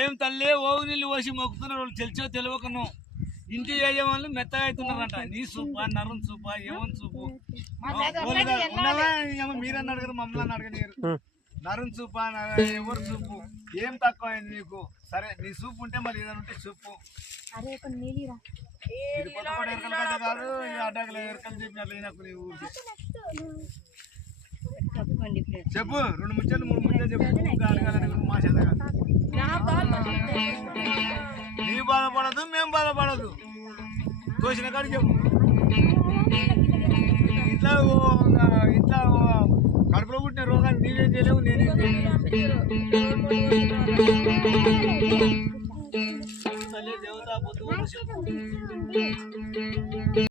ఏం తల్లి ఓవు నీళ్ళు పోసి మొక్కుతున్నారు వాళ్ళు తెలిసో తెలియకను ఇంటి యజమానులు మెత్తగా అవుతున్నారంట. నీ సూప నరం సూప ఏమని సూపు మీరన్నాడు కదా మమ్మల్ని అడగనియరు. నరం సూప ఎవరు సూపు ఏం తక్కువ అయింది నీకు? సరే నీ సూపు ఉంటే మరి ఏదైనా ఉంటే చూపు. ఇది కొత్త ఎరకల కథ కాదు, అడ్డాకల ఎరకలు చెప్పినట్లు నాకు నీ ఊరికి చెప్పు. 2 ముచ్చలు 3 ముచ్చలు చెప్పు. అడగాలని మా చేత నీ బాధపడదు మేము బాధపడదు. తోసిన కాడికి చెప్పు. ఇట్లా ఇట్లా కడుపులో పుట్టిన రోగాన్ని నీవేం చేయలేవు, నేనేం చేయలేవు. దేవత పొద్దు